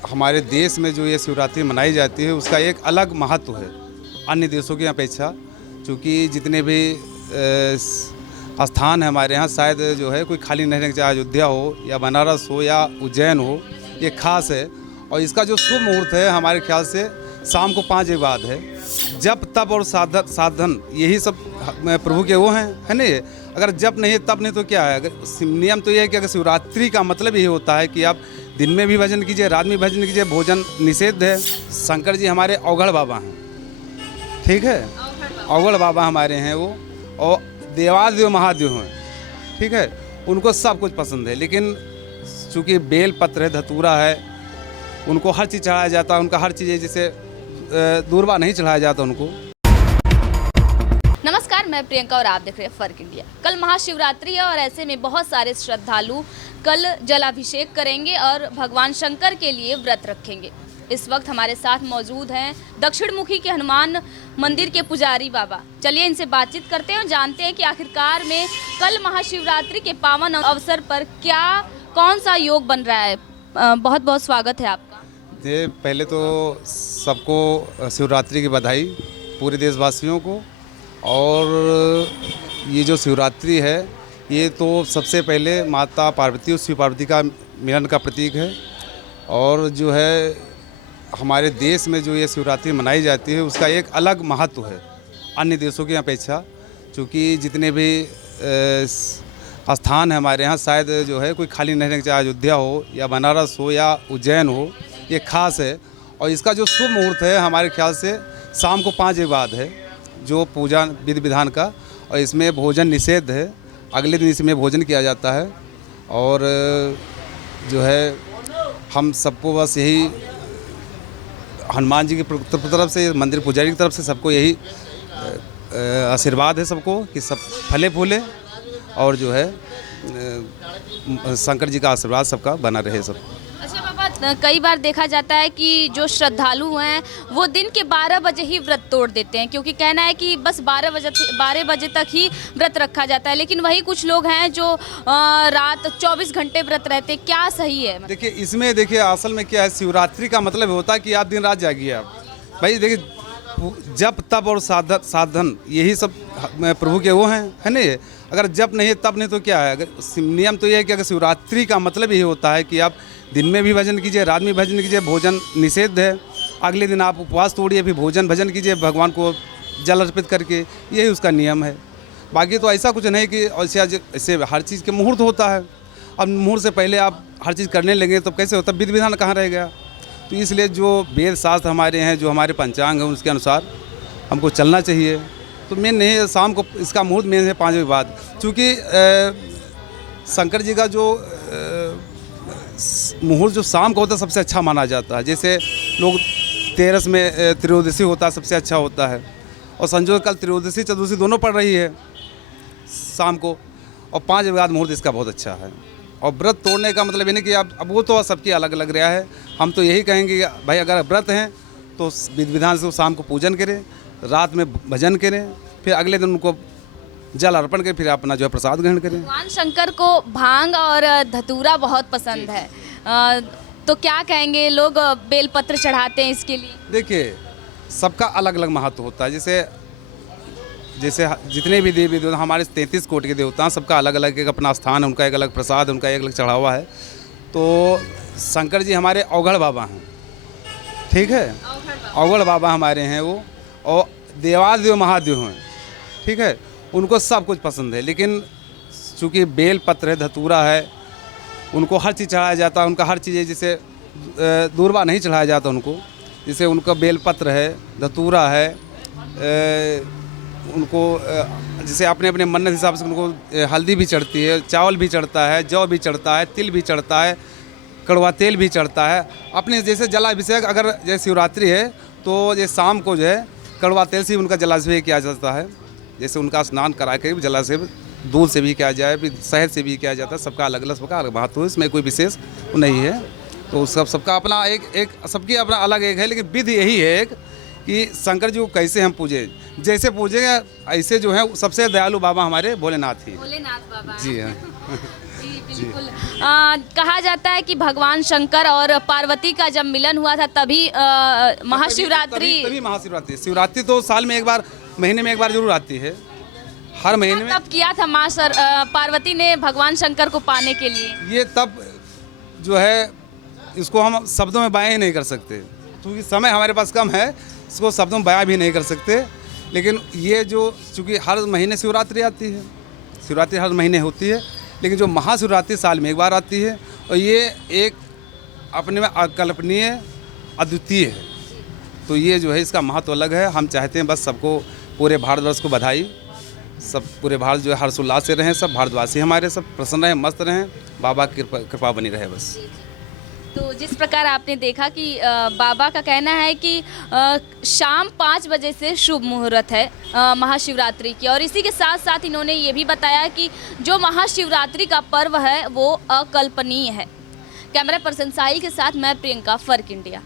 हमारे देश में जो ये शिवरात्रि मनाई जाती है उसका एक अलग महत्व है अन्य देशों की अपेक्षा, क्योंकि जितने भी स्थान है हमारे यहाँ शायद जो है कोई खाली नहीं रहना, चाहे अयोध्या हो या बनारस हो या उज्जैन हो, ये खास है। और इसका जो शुभ मुहूर्त है हमारे ख्याल से शाम को 5 बजे बाद है। जप तप और साधन यही सब प्रभु के वो हैं, है ना। ये अगर जप नहीं है तप नहीं तो क्या है। अगर नियम तो ये है कि अगर शिवरात्रि का मतलब यही होता है कि आप दिन में भी भजन कीजिए, रात में भजन कीजिए, भोजन निषेध है। शंकर जी हमारे अवघड़ बाबा हैं, ठीक है, अवघड़ बाबा हमारे हैं वो, और देवादेव महादेव हैं, ठीक है। उनको सब कुछ पसंद है, लेकिन चूँकि बेल पत्र है, धतूरा है, उनको हर चीज़ चढ़ाया जाता है। उनका हर चीज़ है, जैसे दूरबा नहीं चढ़ाया जाता उनको। नमस्कार, मैं प्रियंका और आप देख रहे हैं फर्क इंडिया। कल महाशिवरात्रि है और ऐसे में बहुत सारे श्रद्धालु कल जलाभिषेक करेंगे और भगवान शंकर के लिए व्रत रखेंगे। इस वक्त हमारे साथ मौजूद हैं दक्षिण मुखी के हनुमान मंदिर के पुजारी बाबा। चलिए इनसे बातचीत करते हैं और जानते हैं कि आखिरकार में कल महाशिवरात्रि के पावन अवसर पर क्या कौन सा योग बन रहा है। बहुत बहुत स्वागत है आपका। ये पहले तो सबको शिवरात्रि की बधाई, पूरे देशवासियों को। और ये जो शिवरात्रि है ये तो सबसे पहले माता पार्वती और शिव पार्वती का मिलन का प्रतीक है। और जो है हमारे देश में जो ये शिवरात्रि मनाई जाती है उसका एक अलग महत्व है अन्य देशों की अपेक्षा, क्योंकि जितने भी स्थान है हमारे यहाँ शायद जो है कोई खाली नहीं रहना, चाहे अयोध्या हो या बनारस हो या उज्जैन हो, ये खास है। और इसका जो शुभ मुहूर्त है हमारे ख्याल से शाम को 5 बजे बाद है, जो पूजा विधि विधान का। और इसमें भोजन निषेध है, अगले दिन इसमें भोजन किया जाता है। और जो है हम सबको बस यही हनुमान जी की तरफ से, मंदिर पुजारी की तरफ से सबको यही आशीर्वाद है सबको कि सब फले फूले और जो है शंकर जी का आशीर्वाद सबका बना रहे सब। अच्छा बाबा, कई बार देखा जाता है कि जो श्रद्धालु हैं वो दिन के 12 बजे ही व्रत तोड़ देते हैं, क्योंकि कहना है कि बस 12 बजे तक ही व्रत रखा जाता है। लेकिन वही कुछ लोग हैं जो रात 24 घंटे व्रत रहते हैं। क्या सही है? देखिए इसमें देखिए असल में क्या है, शिवरात्रि का मतलब होता है कि आप दिन रात जागिए। आप भाई देखिए जप तप और साधन यही सब प्रभु के वो हैं, है ना। ये अगर जप नहीं है तप नहीं तो क्या है। अगर नियम तो ये है कि अगर शिवरात्रि का मतलब यही होता है कि आप दिन में भी भजन कीजिए, रात में भजन कीजिए, भोजन निषेध है। अगले दिन आप उपवास तोड़िए, फिर भोजन भजन कीजिए भगवान को जल अर्पित करके, यही उसका नियम है। बाकी तो ऐसा कुछ नहीं कि ऐसे हर चीज़ के मुहूर्त होता है। अब मुहूर्त से पहले आप हर चीज़ करने लगे तो कैसे होता, विधि विधान कहाँ रह गया। तो इसलिए जो वेद शास्त्र हमारे हैं, जो हमारे पंचांग हैं, उसके अनुसार हमको चलना चाहिए। तो मेन नहीं है शाम को, इसका मुहूर्त मेन है 5 बजे बाद। चूँकि शंकर जी का जो मुहूर्त जो शाम को होता है सबसे अच्छा माना जाता है। जैसे लोग तेरस में त्रयोदशी होता है, सबसे अच्छा होता है। और संजोग कल त्रयोदशी चतुर्दशी दोनों पड़ रही है शाम को, और 5 बजे बाद मुहूर्त इसका बहुत अच्छा है। और व्रत तोड़ने का मतलब ये नहीं कि अब वो तो सबकी अलग अलग रहा है। हम तो यही कहेंगे कि भाई अगर व्रत हैं तो विधि विधान से शाम को पूजन करें, रात में भजन करें, फिर अगले दिन उनको जल अर्पण करें, फिर अपना जो है प्रसाद ग्रहण करें। भगवान शंकर को भांग और धतूरा बहुत पसंद है, तो क्या कहेंगे, लोग बेलपत्र चढ़ाते हैं इसके लिए? देखिए सबका अलग अलग महत्व होता है। जैसे जितने भी देवी देवता हमारे 33 कोटि के देवता हैं, सबका अलग अलग एक अपना स्थान है, उनका एक अलग प्रसाद है, उनका एक अलग चढ़ावा है। तो शंकर जी हमारे अवघड़ बाबा हैं, ठीक है, अवघड़ बाबा हमारे हैं वो, और देवादेव महादेव हैं, ठीक है। उनको सब कुछ पसंद है, लेकिन चूँकि बेल पत्र है, धतूरा है, उनको हर चीज़ चढ़ाया जाता है। उनका हर चीज़ है, जैसे दूरबा नहीं चढ़ाया जाता उनको, जैसे उनका बेल पत्र है, धतूरा है, उनको जैसे अपने अपने मन्नत हिसाब से उनको हल्दी भी चढ़ती है, चावल भी चढ़ता है, जौ भी चढ़ता है, तिल भी चढ़ता है, कड़वा तेल भी चढ़ता है। अपने जैसे जलाभिषेक अगर जैसे शिवरात्रि है तो ये शाम को जो है कड़वा तेल से उनका जलाभिषेक किया जाता है। जैसे उनका स्नान करा के जलाभिषेक दूध से भी किया जाए, फिर शहद से भी किया जाता है। सबका अलग अलग सबका अलग महत्व है, इसमें कोई विशेष नहीं है। तो सबका अपना एक सबकी अपना अलग एक है, लेकिन विधि यही है एक कि शंकर जी को कैसे हम पूजे, जैसे पूजेंगे ऐसे जो है सबसे दयालु बाबा हमारे भोलेनाथ ही। भोलेनाथ बाबा जी हाँ। बिल्कुल। कहा जाता है कि भगवान शंकर और पार्वती का जब मिलन हुआ था तभी महाशिवरात्रि। तभी महाशिवरात्रि। शिवरात्रि तो साल में एक बार, महीने में एक बार जरूर आती है, हर महीने में। तब किया था पार्वती ने भगवान शंकर को पाने के लिए। ये तब जो है इसको हम शब्दों में बयां ही नहीं कर सकते, क्योंकि समय हमारे पास कम है, इसको शब्दों में बयां भी नहीं कर सकते। लेकिन ये जो चूँकि हर महीने शिवरात्रि आती है, शिवरात्रि हर महीने होती है, लेकिन जो महाशिवरात्रि साल में एक बार आती है, और ये एक अपने में अकल्पनीय, अद्वितीय है। तो ये जो है इसका महत्व अलग है। हम चाहते हैं बस सबको, पूरे भारतवर्ष को बधाई, सब पूरे भारत जो है हर्षोल्लास से रहें, सब भारतवासी हमारे सब प्रसन्न रहें, मस्त रहें, बाबा की कृपा बनी रहे बस। तो जिस प्रकार आपने देखा कि बाबा का कहना है कि शाम 5 बजे से शुभ मुहूर्त है महाशिवरात्रि की, और इसी के साथ साथ इन्होंने ये भी बताया कि जो महाशिवरात्रि का पर्व है वो अकल्पनीय है। कैमरा पर्सन साहिल के साथ मैं प्रियंका, फर्क इंडिया।